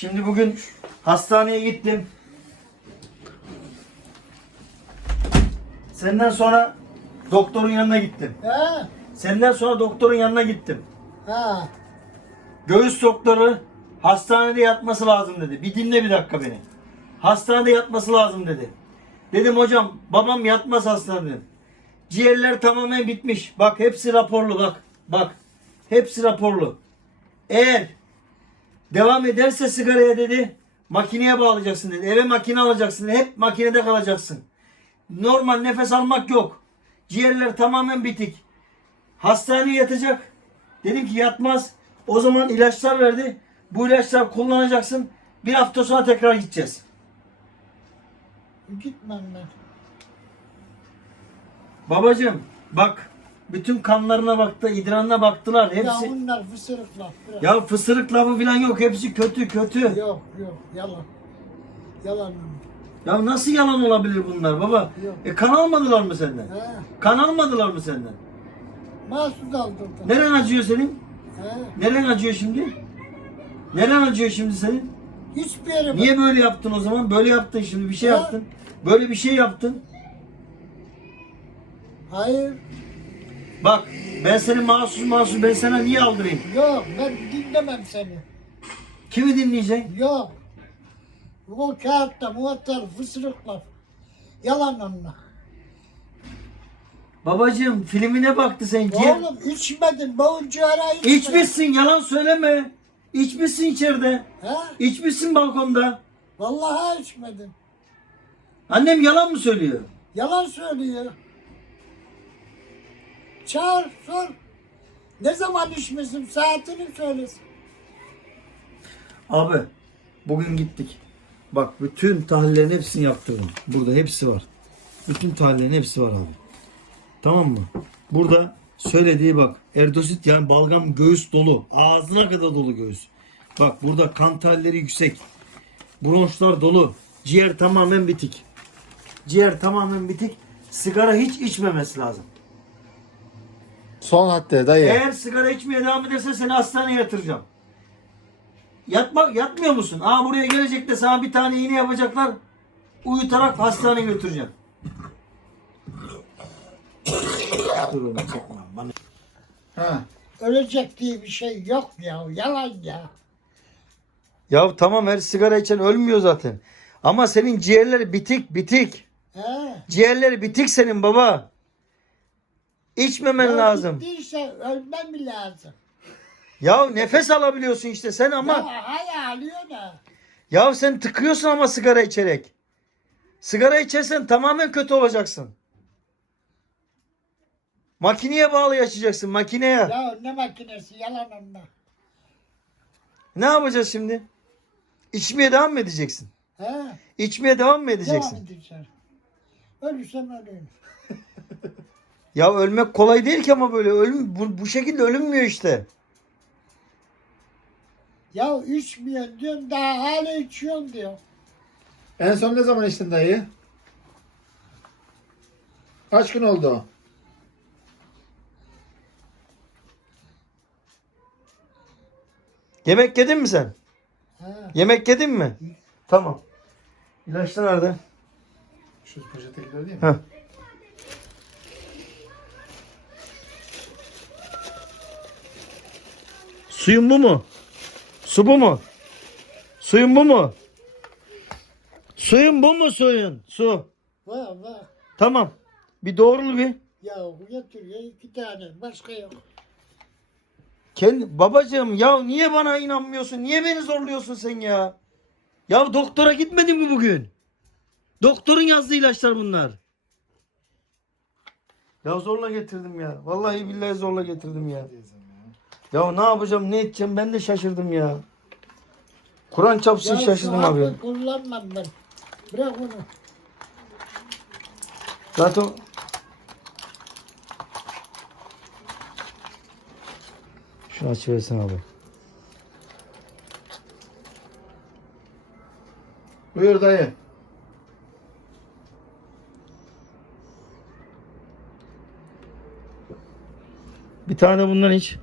Şimdi bugün hastaneye gittim. Senden sonra doktorun yanına gittim. He? Senden sonra doktorun yanına gittim. Ha. Göğüs doktoru hastanede yatması lazım dedi. Bir dinle bir dakika beni. Hastanede yatması lazım dedi. Dedim hocam babam yatmaz hastanede. Ciğerler tamamen bitmiş. Bak hepsi raporlu bak. Bak. Hepsi raporlu. Eğer devam ederse sigaraya dedi makineye bağlayacaksın dedi. Eve makine alacaksın. Hep makinede kalacaksın. Normal nefes almak yok. Ciğerler tamamen bitik. Hastaneye yatacak. Dedim ki yatmaz. O zaman ilaçlar verdi. Bu ilaçlar kullanacaksın. Bir hafta sonra tekrar gideceğiz. Gitmem ben. Babacığım bak bütün kanlarına baktı, idrarına baktılar. Ya Hepsi onlar fısırık laf. bırak. ya fısırık lafı falan yok. Hepsi kötü kötü. Yok yok yalan. Yalan. Ya nasıl yalan olabilir bunlar baba? Yok. E kan almadılar mı senden? He. Kan almadılar mı senden? Mahsus aldırdı. Neren acıyor senin? He. Neren acıyor şimdi? Neren acıyor şimdi senin? Hiçbir yere. Niye böyle yaptın o zaman? Böyle yaptın şimdi bir şey Ya. yaptın. Böyle bir şey yaptın. Hayır. Bak ben seni mahsus mahsus ben sana niye aldırayım? Yok ben dinlemem seni. Kimi dinleyeceksin? Yok. O kağıtta muhattar fısırık laf. Yalan onlar. Babacığım filmine baktı sen. Oğlum içmedim. Boğuncu ara içmedim. İçmişsin yalan söyleme. İçmişsin içeride. He? İçmişsin balkonda. Vallahi içmedim. Annem yalan mı söylüyor? Yalan söylüyor. Çağır sor. Ne zaman içmişsin saatini söylesin. Abi bugün gittik. Bak bütün tahlillerin hepsini yaptırdım. Burada hepsi var. Bütün tahlillerin hepsi var abi. Tamam mı? Burada söylediği bak. Erdosit yani balgam göğüs dolu. Ağzına kadar dolu göğüs. Bak burada kan tahlilleri yüksek. Bronşlar dolu. Ciğer tamamen bitik. Ciğer tamamen bitik. Sigara hiç içmemesi lazım. Son hatta dayı. Eğer sigara içmeye devam ederse seni hastaneye yatıracağım. Yatmak yatmıyor musun? Aa buraya gelecek de sana bir tane iğne yapacaklar. Uyutarak hastaneye götüreceğim. Dur oğlum çekme. Bana... Ha. Ölecek diye bir şey yok ya. Yalan ya. Ya tamam her sigara içen ölmüyor zaten. Ama senin ciğerleri bitik bitik. He. Ciğerleri bitik senin baba. İçmemen lazım. Bittiyse ölmem mi lazım? Ya nefes alabiliyorsun işte sen ama. Ya hay alıyor da. Ya sen tıkıyorsun ama sigara içerek. Sigara içersen tamamen kötü olacaksın. Makineye bağlı yaşayacaksın makineye. Ya ne makinesi yalan onlar. Ne yapacağız şimdi? İçmeye devam mı edeceksin? He. İçmeye devam mı Devam edeceksin? edeceğim. Ölürsem öleyim. Ya ölmek kolay değil ki ama böyle ölüm bu, bu şekilde ölünmüyor işte. Ya içmiyorsun diyorsun daha hala içiyorsun diyor. En son ne zaman içtin dayı? Kaç gün oldu? Yemek yedin mi sen? He. Yemek yedin mi? Tamam. İlaçlar nerede? Şu poşettekiler değil mi? Heh. Suyun bu mu? Su bu mu? Suyun bu mu? Suyun bu mu suyun? Su. Var var. Tamam. Bir doğrul bir. Ya götür ya iki tane başka yok. Kendi, babacığım ya niye bana inanmıyorsun? Niye beni zorluyorsun sen ya? Ya doktora gitmedin mi bugün? Doktorun yazdığı ilaçlar bunlar. Ya zorla getirdim ya. Vallahi billahi zorla getirdim ya. Ya ne yapacağım ne edeceğim ben de şaşırdım ya. Kur'an çapsın Ya şaşırdım abi. hakkı kullanmam ben. Bırak onu. Zaten Şunu açıversin abi. Buyur dayı. Bir tane bundan iç.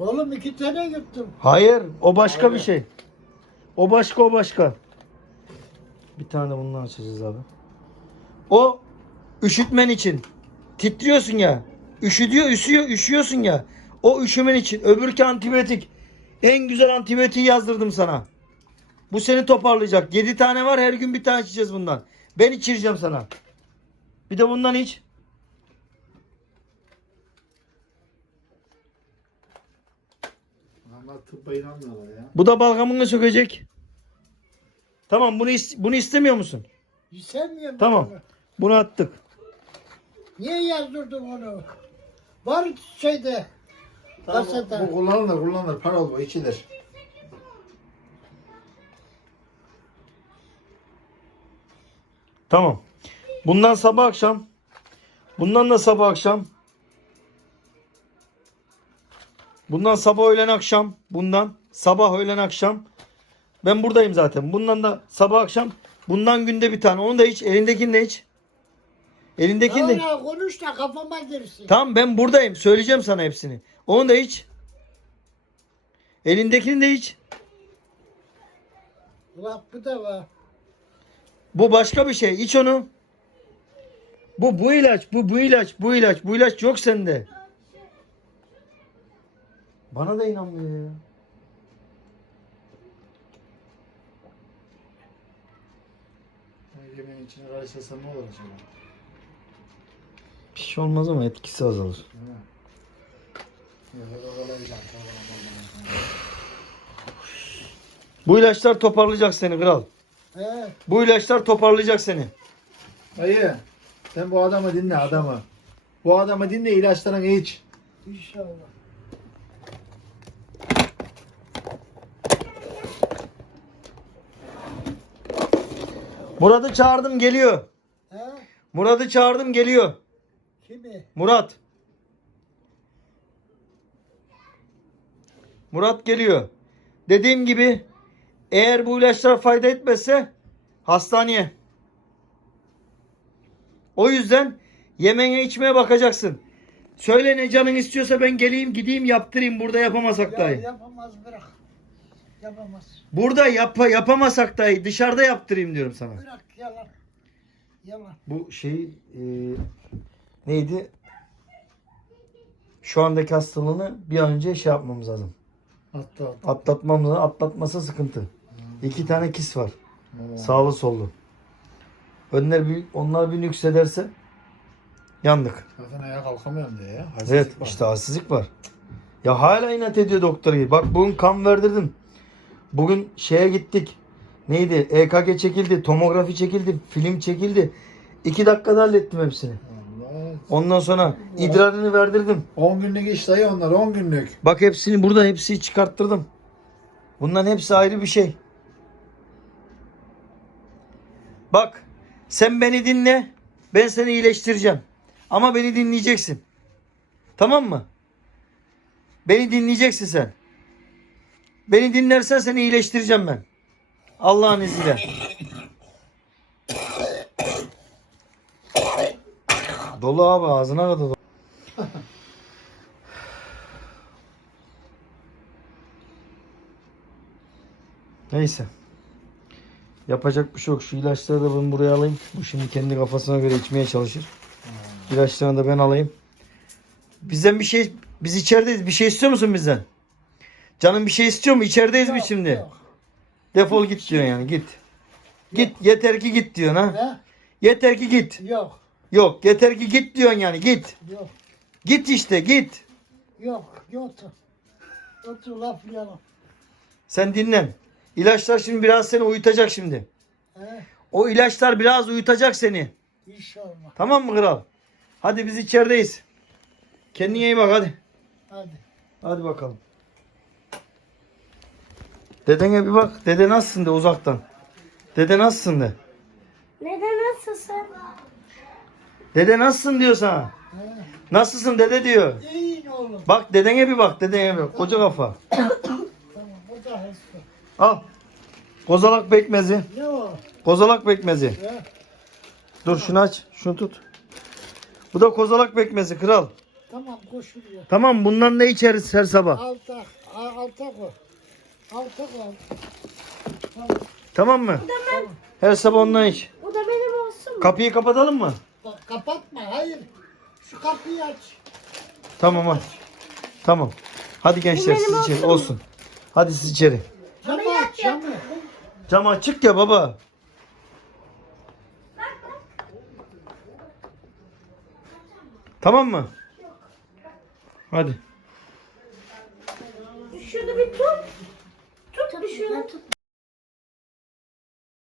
Oğlum iki tane yuttum. Hayır, o başka bir şey. O başka o başka. Bir tane bundan açacağız abi. O üşütmen için. Titriyorsun ya. Üşüdüyor, üşüyor, üşüyorsun ya. O üşümen için. Öbürkü antibiyotik. En güzel antibiyotiği yazdırdım sana. Bu seni toparlayacak. 7 tane var her gün bir tane içeceğiz bundan. Ben içireceğim sana. Bir de bundan iç. Tıbba inanmıyorlar ya. Bu da balgamını sökecek. Tamam bunu is- bunu istemiyor musun? İstemiyorum. Tamam. onu. Bunu attık. Niye yazdırdın onu? Var şeyde. Tamam, bu kullanılır kullanılır. Para bu içilir. Tamam. Bundan sabah akşam. Bundan da sabah akşam. Bundan sabah öğlen akşam. Bundan sabah öğlen akşam. Ben buradayım zaten. Bundan da sabah akşam. Bundan günde bir tane. Onu da iç. Elindekini de iç. Elindekini de. Konuş da kafama girsin. Tamam ben buradayım. Söyleyeceğim sana hepsini. Onu da iç. Elindekini de iç. Bak bu da var. Bu başka bir şey. İç onu. Bu bu ilaç, bu bu ilaç, bu ilaç, bu ilaç yok sende. Bana da inanmıyor ya. Yemeğin içine karıştırsan ne olur acaba? Bir şey olmaz ama etkisi azalır. Değil mi? Bu ilaçlar toparlayacak seni kral. He. Bu ilaçlar toparlayacak seni. Dayı sen bu adamı dinle adamı. Bu adamı dinle ilaçlarını iç. İnşallah. Murat'ı çağırdım geliyor. He? Murat'ı çağırdım geliyor. Kimi? Murat. Murat geliyor. Dediğim gibi eğer bu ilaçlar fayda etmezse hastaneye. O yüzden yemeğe içmeye bakacaksın. Söyle ne canın istiyorsa ben geleyim gideyim yaptırayım burada yapamasak Ya, dahi. yapamaz bırak. Yapamaz. Burada yap yapamasak dahi dışarıda yaptırayım diyorum sana. Bırak yalan. Yalan. Bu şey e, neydi? Şu andaki hastalığını bir an önce şey yapmamız lazım. Hatta Atlatmamız atlatması sıkıntı. İki tane kis var. Sağlı sollu. Önler bir, onlar bir nüksederse yandık. Zaten ayağa kalkamıyorum diye ya. Halsizlik Evet var. işte halsizlik var. Ya hala inat ediyor doktor gibi. Bak bugün kan verdirdim. Bugün şeye gittik. Neydi? EKG çekildi, tomografi çekildi, film çekildi. İki dakikada hallettim hepsini. Allah. Ondan sonra idrarını verdirdim. 10 günlük iş dayı onlar 10 günlük. Bak hepsini burada hepsi çıkarttırdım. Bunların hepsi ayrı bir şey. Bak sen beni dinle. Ben seni iyileştireceğim. Ama beni dinleyeceksin. Tamam mı? Beni dinleyeceksin sen. Beni dinlersen seni iyileştireceğim ben. Allah'ın izniyle. Dolu abi ağzına kadar dolu. Neyse. Yapacak bir şey yok. Şu ilaçları da ben buraya alayım. Bu şimdi kendi kafasına göre içmeye çalışır. İlaçlarını da ben alayım. Bizden bir şey, biz içerideyiz. Bir şey istiyor musun bizden? Canım bir şey istiyor mu? İçerideyiz mi şimdi? yok. Defol git diyorsun yani git. Git yeter ki git diyorsun ha. He? Yeter ki git. Yok. Yok yeter ki git diyorsun yani git. Yok. Git işte git. Yok. Yok. Otur laflayalım. Sen dinlen. İlaçlar şimdi biraz seni uyutacak şimdi. He? O ilaçlar biraz uyutacak seni. İnşallah. Tamam mı kral? Hadi biz içerideyiz. Kendine iyi bak hadi. Hadi. Hadi bakalım. Dedene bir bak. Dede nasılsın de uzaktan. Dede nasılsın de. Neden nasılsın? Dede nasılsın diyor sana. He? Nasılsın dede diyor. İyi oğlum. Bak dedene bir bak dedene bir bak. Koca kafa. Al. Kozalak pekmezi. Ne o? Kozalak pekmezi. He? Dur şunu aç. Şunu tut. Bu da kozalak pekmezi kral. Tamam koşuyor. Tamam bundan ne içeriz her sabah? Alta. a- Alta koy. Alta koy. Tamam mı? Her sabah ondan iç. Bu da benim olsun mu? Kapıyı kapatalım mı? Bak, kapatma hayır. Şu kapıyı aç. Tamam hadi. Tamam. Hadi gençler benim siz içeri olsun. Hadi siz içeri. Camı aç camı. Cam açık ya baba. Tamam mı? Hadi. Şunu bir tut. Bir şunu. Tut